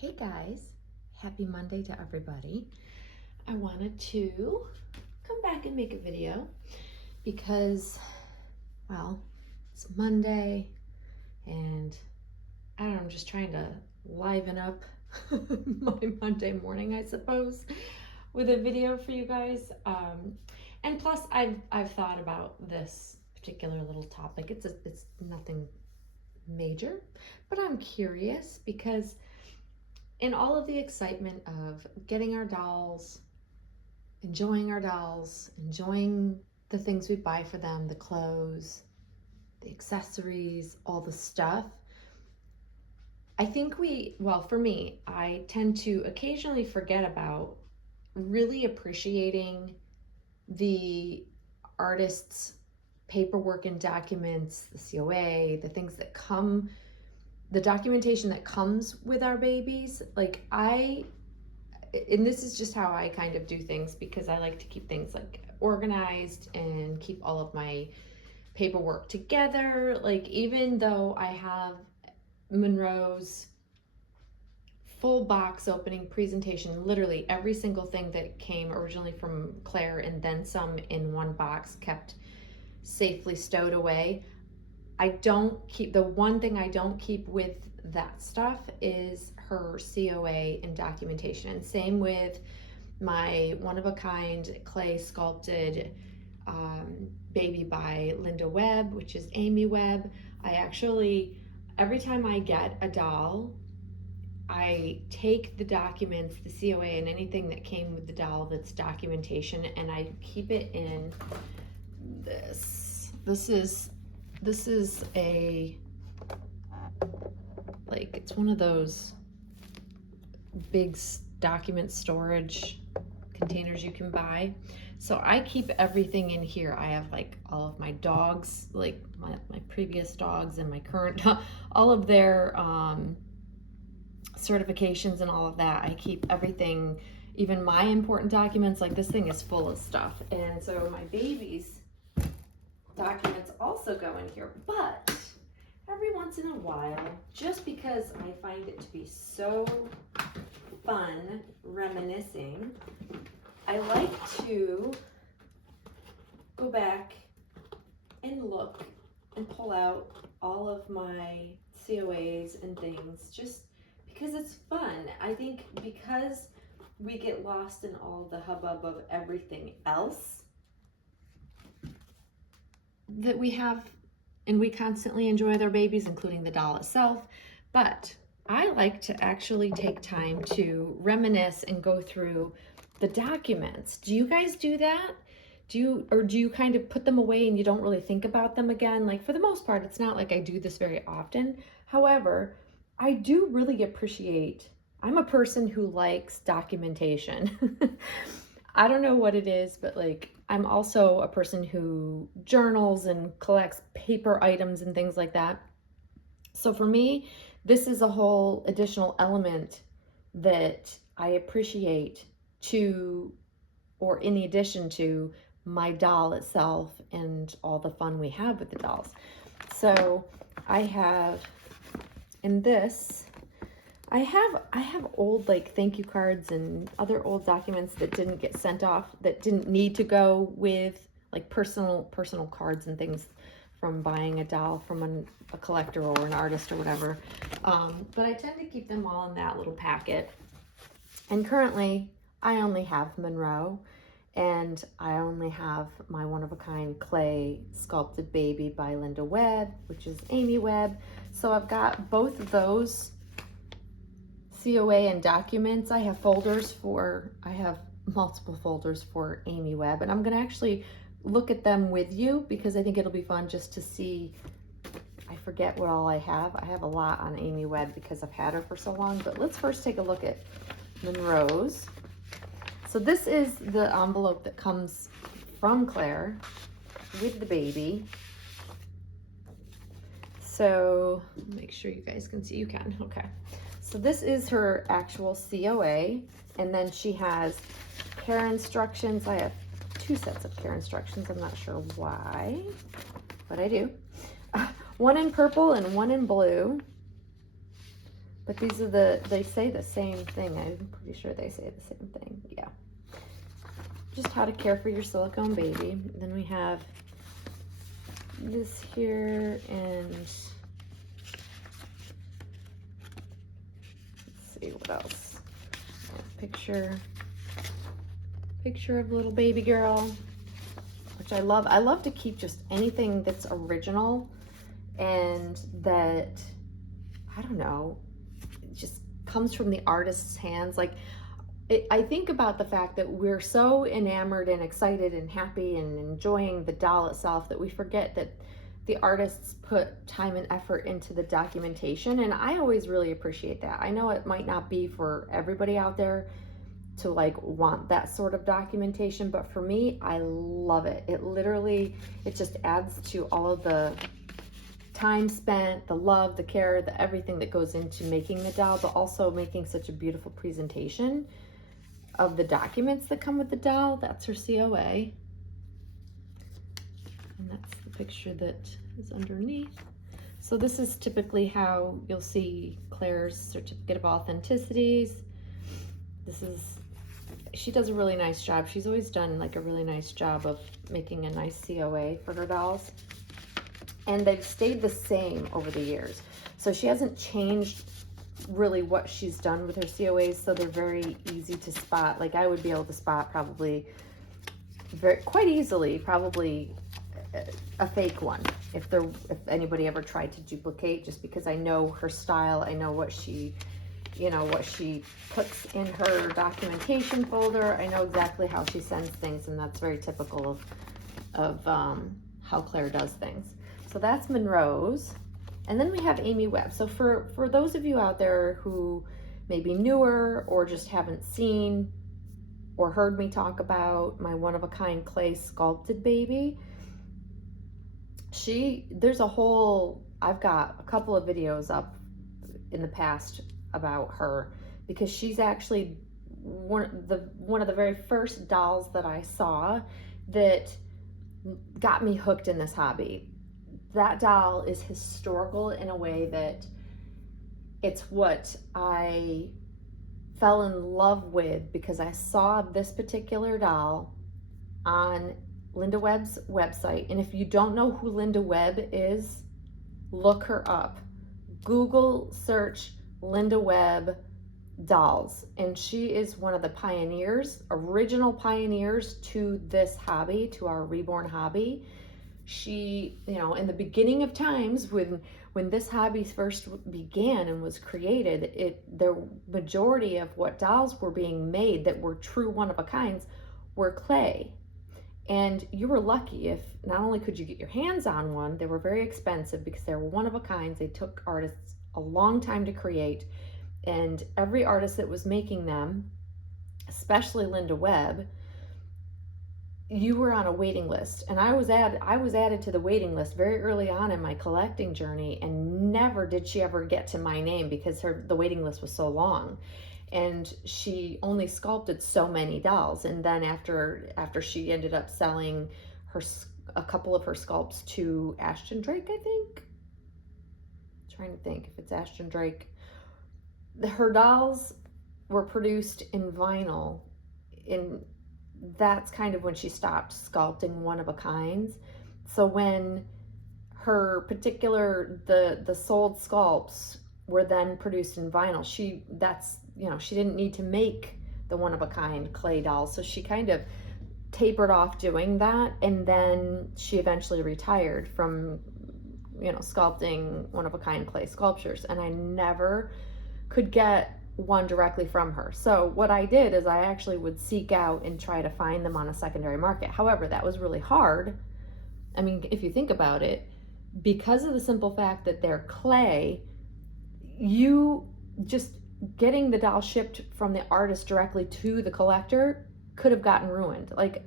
Hey guys, happy Monday to everybody. I wanted to come back and make a video because, well, it's Monday and I don't know, I'm just trying to liven up my Monday morning, I suppose, with a video for you guys. And plus I've thought about this particular little topic. It's nothing major, but I'm curious because in all of the excitement of getting our dolls, enjoying the things we buy for them, the clothes, the accessories, all the stuff, I think for me, I tend to occasionally forget about really appreciating the artist's paperwork and documents, the COA, the things that come, the documentation that comes with our babies. And this is just how I kind of do things because I like to keep things like organized and keep all of my paperwork together. Like, even though I have Monroe's full box opening presentation, literally every single thing that came originally from Claire and then some in one box kept safely stowed away, the one thing I don't keep with that stuff is her COA and documentation. And same with my one-of-a-kind clay sculpted baby by Linda Webb, which is Amy Webb. Every time I get a doll, I take the documents, the COA, and anything that came with the doll that's documentation, and I keep it in this. This is it's one of those big document storage containers you can buy. So I keep everything in here. I have all of my dogs, my previous dogs and my current, all of their certifications and all of that. I keep everything, even my important documents. This thing is full of stuff. And so my baby's documents also go in here, but every once in a while, just because I find it to be so fun reminiscing, I like to go back and look and pull out all of my COAs and things, just because it's fun. I think because we get lost in all the hubbub of everything else that we have, and we constantly enjoy their babies, including the doll itself. But I like to actually take time to reminisce and go through the documents. Do you guys do that? Do you kind of put them away and you don't really think about them again? For the most part, it's not like I do this very often. However, I do really appreciate, I'm a person who likes documentation. I don't know what it is, but I'm also a person who journals and collects paper items and things like that. So for me, this is a whole additional element that I appreciate in addition to my doll itself and all the fun we have with the dolls. So I have, in this, I have old thank you cards and other old documents that didn't get sent off, that didn't need to go with personal cards and things from buying a doll from a collector or an artist or whatever. But I tend to keep them all in that little packet. And currently I only have Monroe, and I only have my one-of-a-kind clay sculpted baby by Linda Webb, which is Amy Webb. So I've got both of those COA and documents. I have multiple folders for Amy Webb, and I'm gonna actually look at them with you because I think it'll be fun just to see. I forget what all I have. I have a lot on Amy Webb because I've had her for so long, but let's first take a look at Monroe's. So this is the envelope that comes from Claire with the baby. So make sure you guys can see. You can, okay. So this is her actual COA, and then she has care instructions. I have 2 sets of care instructions. I'm not sure why, but I do. One in purple and one in blue. But these are they say the same thing. I'm pretty sure they say the same thing. Yeah. Just how to care for your silicone baby. Then we have this here, and let's see what else. Picture of little baby girl, which I love. I love to keep just anything that's original and that, I don't know, it just comes from the artist's hands. Like, I think about the fact that we're so enamored and excited and happy and enjoying the doll itself that we forget that the artists put time and effort into the documentation, and I always really appreciate that. I know it might not be for everybody out there to like want that sort of documentation, but for me, I love it. It just adds to all of the time spent, the love, the care, the everything that goes into making the doll, but also making such a beautiful presentation of the documents that come with the doll. That's her COA. And that's the picture that is underneath. So this is typically how you'll see Claire's certificate of authenticities. She does a really nice job. She's always done like a really nice job of making a nice COA for her dolls. And they've stayed the same over the years. So she hasn't changed really what she's done with her COAs, so they're very easy to spot. Like, I would be able to spot probably quite easily a fake one if anybody ever tried to duplicate, just because I know her style. I know what she puts in her documentation folder. I know exactly how she sends things, and that's very typical of how Claire does things. So that's Monroe's. And then we have Amy Webb. So for those of you out there who may be newer or just haven't seen or heard me talk about my one-of-a-kind clay sculpted baby, I've got a couple of videos up in the past about her, because she's actually one of the very first dolls that I saw that got me hooked in this hobby. That doll is historical in a way that it's what I fell in love with, because I saw this particular doll on Linda Webb's website. And if you don't know who Linda Webb is, look her up. Google search Linda Webb dolls, and she is one of the original pioneers to this hobby, to our reborn hobby. She, in the beginning of times when this hobby first began and was created, the majority of what dolls were being made that were true one-of-a-kinds were clay. And you were lucky if not only could you get your hands on one, they were very expensive because they were one-of-a-kinds. They took artists a long time to create, and every artist that was making them, especially Linda Webb, you were on a waiting list. And I was added to the waiting list very early on in my collecting journey, and never did she ever get to my name because the waiting list was so long. And she only sculpted so many dolls. And then after she ended up selling a couple of her sculpts to Ashton Drake, I think. I'm trying to think if it's Ashton Drake. Her dolls were produced in vinyl, and that's kind of when she stopped sculpting one-of-a-kinds. So when her particular the sold sculpts were then produced in vinyl, she didn't need to make the one-of-a-kind clay dolls, so she kind of tapered off doing that, and then she eventually retired from sculpting one-of-a-kind clay sculptures, and I never could get one directly from her. So what I did is I actually would seek out and try to find them on a secondary market. However, that was really hard. I mean, if you think about it, because of the simple fact that they're clay, you just getting the doll shipped from the artist directly to the collector could have gotten ruined. Like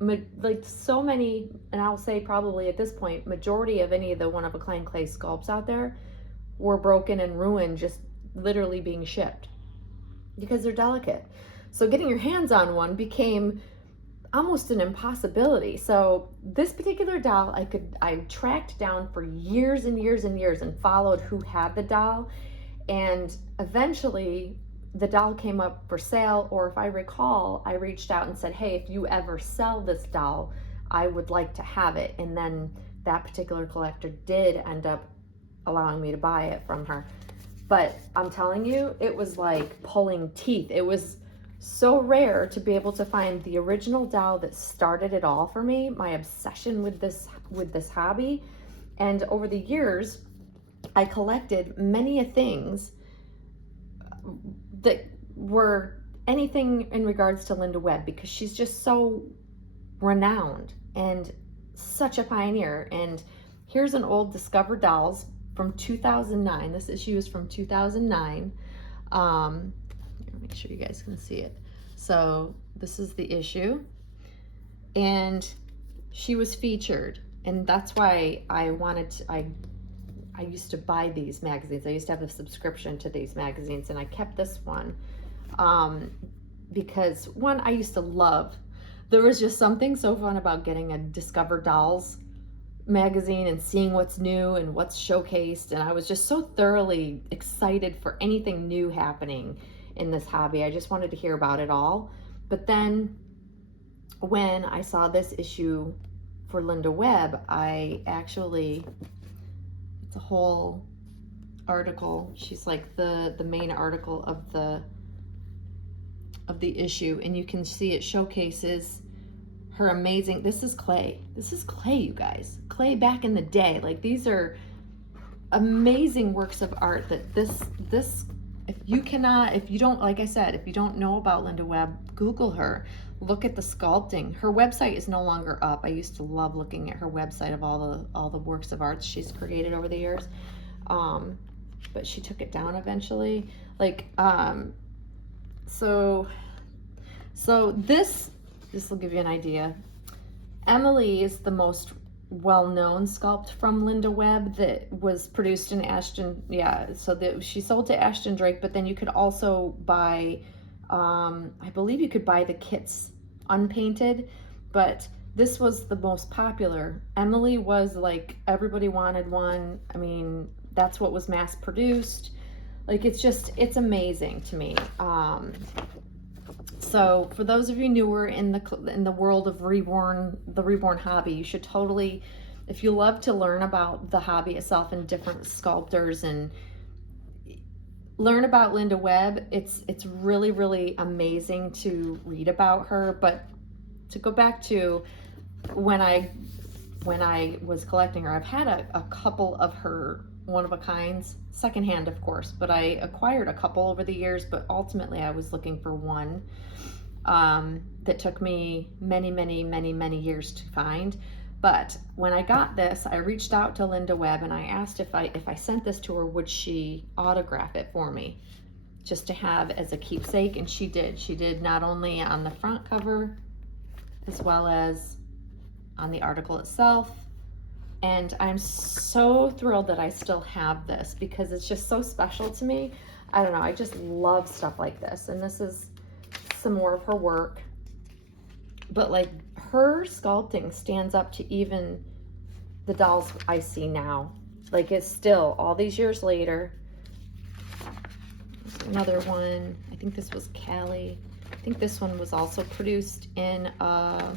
so many, and I'll say probably at this point, majority of any of the one-of-a-kind clay sculpts out there were broken and ruined just literally being shipped because they're delicate. So getting your hands on one became almost an impossibility. So this particular doll, I tracked down for years and years and years and followed who had the doll. And eventually the doll came up for sale, or if I recall, I reached out and said, hey, if you ever sell this doll, I would like to have it. And then that particular collector did end up allowing me to buy it from her. But I'm telling you, it was like pulling teeth. It was so rare to be able to find the original doll that started it all for me, my obsession with this hobby. And over the years, I collected many things that were anything in regards to Linda Webb, because she's just so renowned and such a pioneer. And here's an old Discovered Dolls from 2009. This issue is from 2009. Make sure you guys can see it. So this is the issue, and she was featured, and that's why I wanted to, I used to buy these magazines. I used to have a subscription to these magazines, and I kept this one because one, I used to love, there was just something so fun about getting a Discovered Dolls magazine and seeing what's new and what's showcased, and I was just so thoroughly excited for anything new happening in this hobby. I just wanted to hear about it all. But then when I saw this issue for Linda Webb, I actually, it's a whole article. She's like the main article of the issue, and you can see it showcases her amazing, this is clay, you guys, clay back in the day. Like, these are amazing works of art that this if you don't, like I said, if you don't know about Linda Webb, Google her, look at the sculpting. Her website is no longer up. I used to love looking at her website of all the works of art she's created over the years, but she took it down eventually. Like, so this will give you an idea. Emily is the most well-known sculpt from Linda Webb that was produced in Ashton. Yeah, so she sold to Ashton Drake, but then you could also buy, I believe you could buy the kits unpainted, but this was the most popular. Emily was like, everybody wanted one. I mean, that's what was mass produced. Like, it's amazing to me. So for those of you newer in the world of the reborn hobby, you should totally, if you love to learn about the hobby itself and different sculptors and learn about Linda Webb, it's really, really amazing to read about her. But to go back to when I was collecting her, I've had a couple of her one-of-a-kinds, secondhand of course, but I acquired a couple over the years, but ultimately I was looking for one that took me many years to find. But when I got this, I reached out to Linda Webb and I asked if I sent this to her, would she autograph it for me, just to have as a keepsake. And she did. She did, not only on the front cover as well as on the article itself. And I'm so thrilled that I still have this, because it's just so special to me. I don't know, I just love stuff like this. And this is some more of her work. But like, her sculpting stands up to even the dolls I see now. Like, it's still, all these years later. There's another one. I think this was Callie. I think this one was also produced in a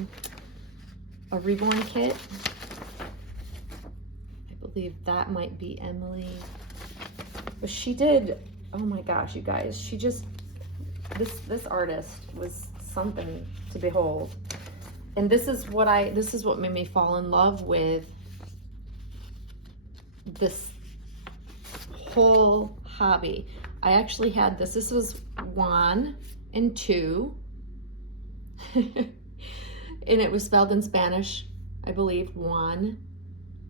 reborn kit. I believe that might be Emily. But she did, oh my gosh, you guys, she just, this artist was something to behold. And this is what made me fall in love with this whole hobby. I actually had this. This was 1 and 2. And it was spelled in Spanish, I believe. 1,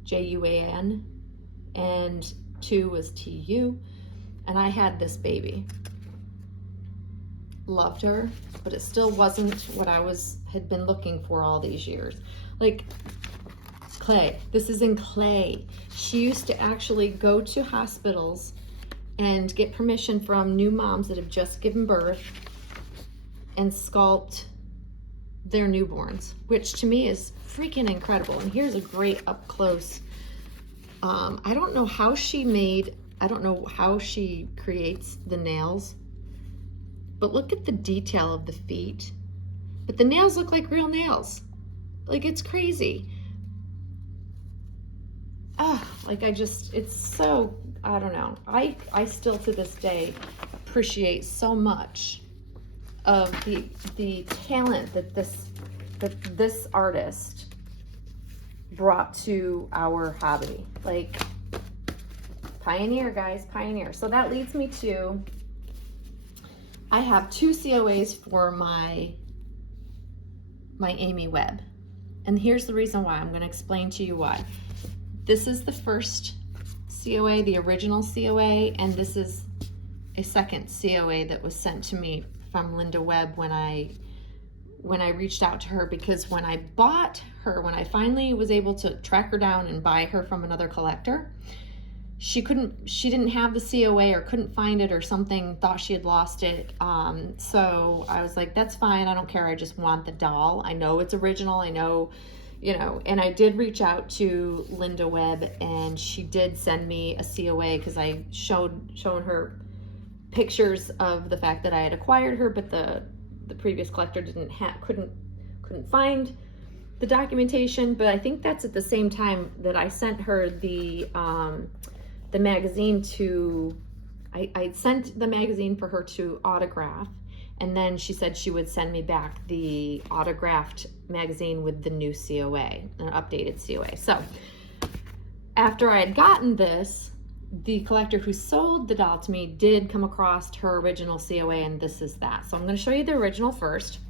J-U-A-N, and 2 was T-U. And I had this baby. Loved her, but it still wasn't what I had been looking for all these years. Like, clay. This is in clay. She used to actually go to hospitals and get permission from new moms that have just given birth and sculpt their newborns, which to me is freaking incredible. And here's a great up close. I don't know how she made, I don't know how she creates the nails, but look at the detail of the feet. But the nails look like real nails. Like, it's crazy. Like, it's so, I don't know. I still to this day appreciate so much of the talent that this artist brought to our hobby. Like, pioneer, guys, pioneer. So that leads me to, I have 2 COAs for my Amy Webb. And here's the reason why. I'm going to explain to you why. This is the first COA, the original COA, and this is a second COA that was sent to me from Linda Webb when I reached out to her, because when I bought her, when I finally was able to track her down and buy her from another collector, she didn't have the COA or couldn't find it or something, thought she had lost it. So I was like, that's fine, I don't care, I just want the doll. I know it's original, I know, you know, and I did reach out to Linda Webb, and she did send me a COA because I shown her pictures of the fact that I had acquired her, but the previous collector couldn't find the documentation. But I think that's at the same time that I sent her the magazine to, I sent the magazine for her to autograph, and then she said she would send me back the autographed magazine with the new COA, an updated COA. So after I had gotten this, the collector who sold the doll to me did come across her original COA, and this is that. So I'm going to show you the original first.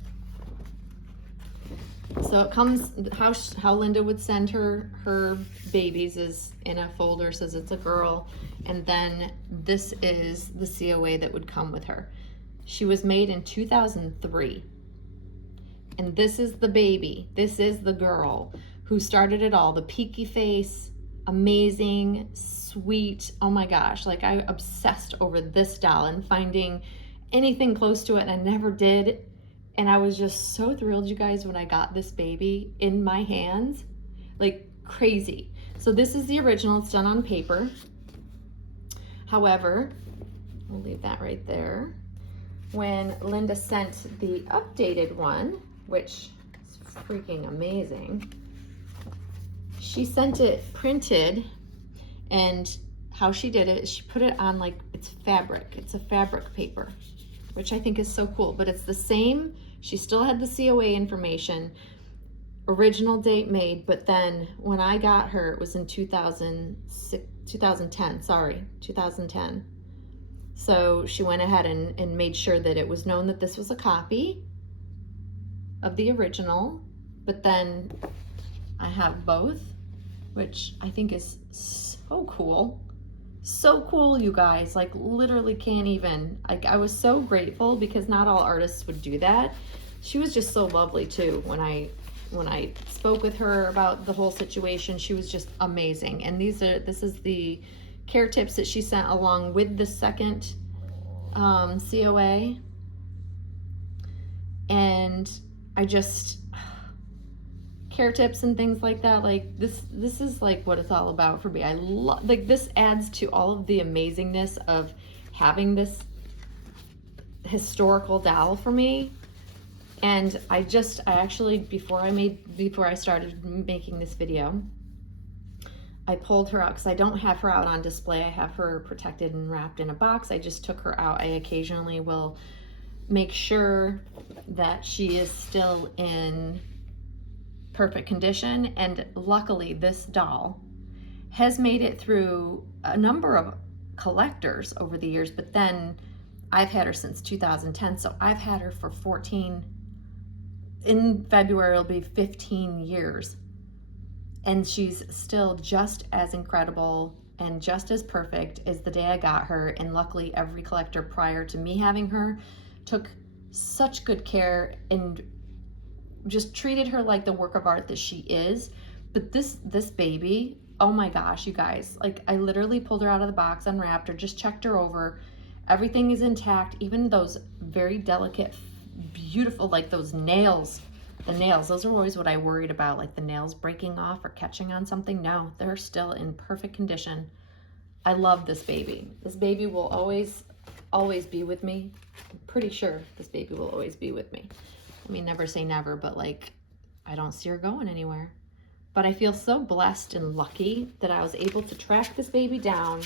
So it comes, how Linda would send her babies is in a folder, says it's a girl, and then this is the COA that would come with her. She was made in 2003, and this is the baby. This is the girl who started it all. The peaky face, amazing, sweet. Oh my gosh, like, I obsessed over this doll and finding anything close to it, and I never did. And I was just so thrilled, you guys, when I got this baby in my hands, like crazy. So this is the original, it's done on paper. However, we'll leave that right there. When Linda sent the updated one, which is freaking amazing, she sent it printed, and how she did it is she put it on, like, it's fabric. It's a fabric paper, which I think is so cool, but it's the same. She still had the COA information, original date made, but then when I got her, it was in 2010. So she went ahead and made sure that it was known that this was a copy of the original, but then I have both, which I think is so cool. So cool, you guys, like, literally can't even, like, I was so grateful because not all artists would do that. She was just so lovely too. When I spoke with her about the whole situation, she was just amazing. And this is the care tips that she sent along with the second COA. And I just, care tips and things like that, like this is like what it's all about for me. I love, like, this adds to all of the amazingness of having this historical doll for me. And I actually, before I started making this video, I pulled her out because I don't have her out on display. I have her protected and wrapped in a box. I just took her out. I occasionally will make sure that she is still in perfect condition, and luckily this doll has made it through a number of collectors over the years, but then I've had her since 2010, so I've had her for 14, in February it'll be 15 years, and she's still just as incredible and just as perfect as the day I got her. And luckily every collector prior to me having her took such good care and just treated her like the work of art that she is. But this baby, oh my gosh, you guys, like, I literally pulled her out of the box, unwrapped her, just checked her over. Everything is intact, even those very delicate, beautiful, like those nails, those are always what I worried about, like the nails breaking off or catching on something. No, they're still in perfect condition. I love this baby. This baby will always be with me. I'm pretty sure this baby will always be with me. I mean, never say never, but like, I don't see her going anywhere. But I feel so blessed and lucky that I was able to track this baby down,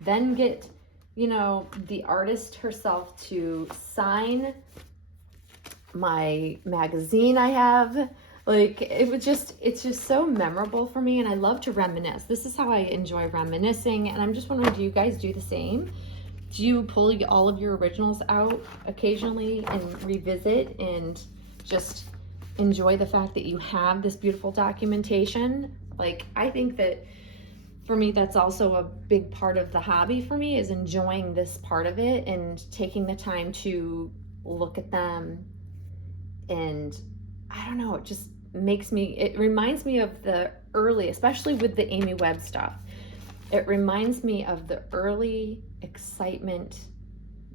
then get, you know, the artist herself to sign my magazine I have. Like, it's just so memorable for me, and I love to reminisce. This is how I enjoy reminiscing, and I'm just wondering, do you guys do the same? Do you pull all of your originals out occasionally and revisit and just enjoy the fact that you have this beautiful documentation? Like, I think that for me, that's also a big part of the hobby for me, is enjoying this part of it and taking the time to look at them. And I don't know, it just it reminds me of the early, especially with the Amy Webb stuff. It reminds me of the early excitement,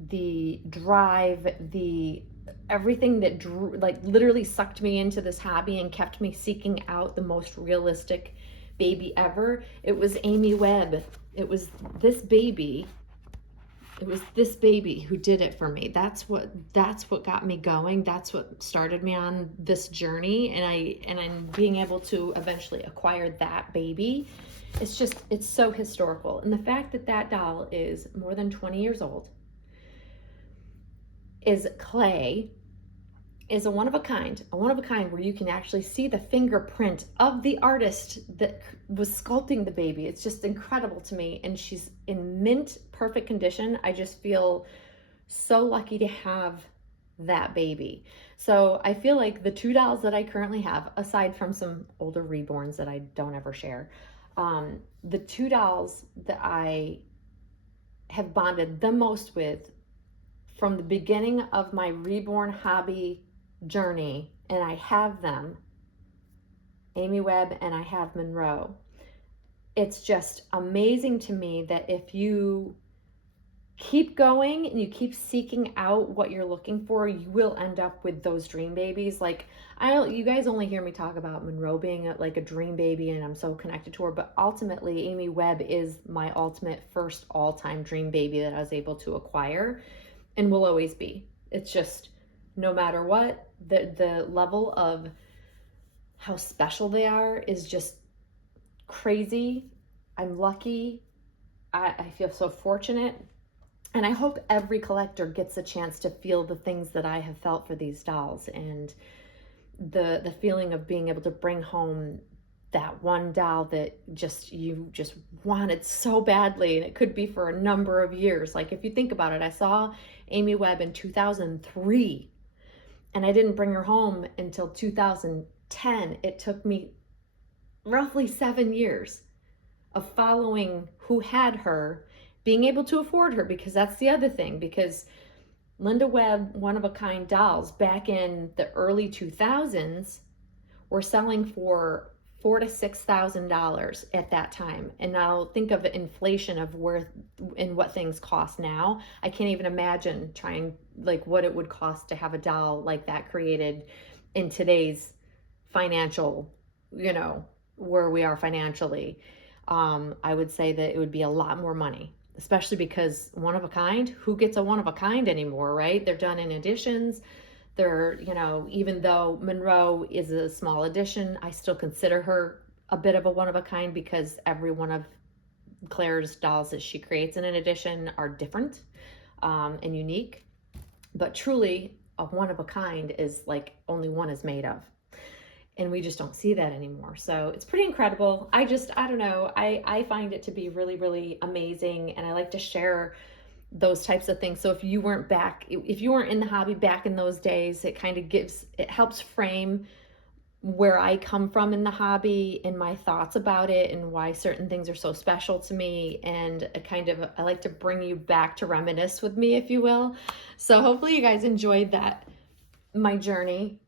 the drive, the everything that like literally sucked me into this hobby and kept me seeking out the most realistic baby ever. It was Amy Webb. It was this baby. It was this baby who did it for me. That's what got me going. That's what started me on this journey. And I'm being able to eventually acquire that baby. It's so historical. And the fact that that doll is more than 20 years old, is clay, is a one of a kind where you can actually see the fingerprint of the artist that was sculpting the baby. It's just incredible to me. And she's in mint perfect condition. I just feel so lucky to have that baby. So I feel like the two dolls that I currently have, aside from some older reborns that I don't ever share, the two dolls that I have bonded the most with from the beginning of my reborn hobby journey, and I have them, Amy Webb and I have Monroe. It's just amazing to me that if you keep going and you keep seeking out what you're looking for, you will end up with those dream babies. Like, you guys only hear me talk about Monroe being like a dream baby and I'm so connected to her, but ultimately Amy Webb is my ultimate first all-time dream baby that I was able to acquire and will always be. It's just, no matter what, the level of how special they are is just crazy. I'm lucky. I feel so fortunate. And I hope every collector gets a chance to feel the things that I have felt for these dolls, and the feeling of being able to bring home that one doll that you just wanted so badly, and it could be for a number of years. Like, if you think about it, I saw Amy Webb in 2003, and I didn't bring her home until 2010. It took me roughly 7 years of following who had her, being able to afford her, because that's the other thing, because Linda Webb one-of-a-kind dolls back in the early 2000s were selling for $4,000 to $6,000 at that time. And now think of inflation of where and what things cost now. I can't even imagine trying, like, what it would cost to have a doll like that created in today's financial, where we are financially. I would say that it would be a lot more money, especially because one of a kind, who gets a one of a kind anymore, right? They're done in editions. They're, even though Monroe is a small edition, I still consider her a bit of a one of a kind, because every one of Claire's dolls that she creates in an edition are different and unique. But truly, a one of a kind is like only one is made of. And we just don't see that anymore. So it's pretty incredible. I don't know. I find it to be really, really amazing. And I like to share those types of things. So if you weren't in the hobby back in those days, it helps frame where I come from in the hobby and my thoughts about it and why certain things are so special to me. And I like to bring you back to reminisce with me, if you will. So hopefully you guys enjoyed my journey,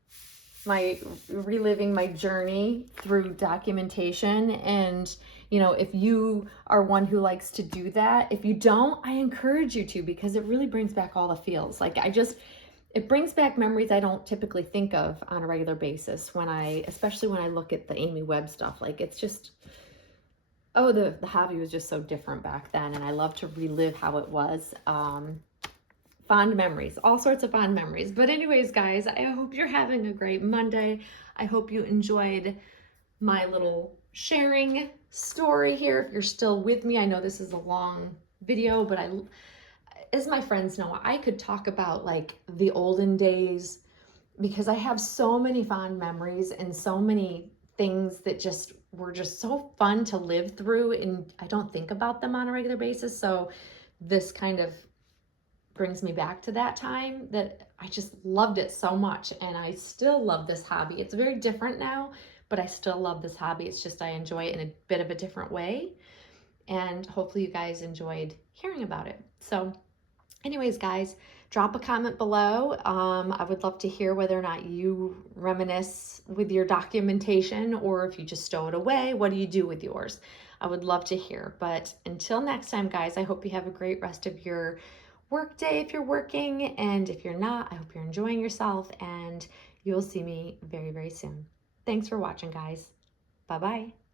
reliving my journey through documentation. And if you are one who likes to do that, if you don't, I encourage you to, because it really brings back all the feels. Like, it brings back memories I don't typically think of on a regular basis especially when I look at the Amy Webb stuff. Like, it's just, Oh, the hobby was just so different back then, and I love to relive how it was. Fond memories, all sorts of fond memories. But anyways, guys, I hope you're having a great Monday. I hope you enjoyed my little sharing story here. If you're still with me, I know this is a long video, but as my friends know, I could talk about like the olden days because I have so many fond memories and so many things that just were just so fun to live through, and I don't think about them on a regular basis. So this kind of brings me back to that time that I just loved it so much, and I still love this hobby. It's very different now, but I still love this hobby. It's just I enjoy it in a bit of a different way, and hopefully you guys enjoyed hearing about it. So anyways, guys, drop a comment below. I would love to hear whether or not you reminisce with your documentation, or if you just stow it away. What do you do with yours? I would love to hear. But until next time, guys, I hope you have a great rest of your work day if you're working. And if you're not, I hope you're enjoying yourself, and you'll see me very, very soon. Thanks for watching, guys. Bye-bye.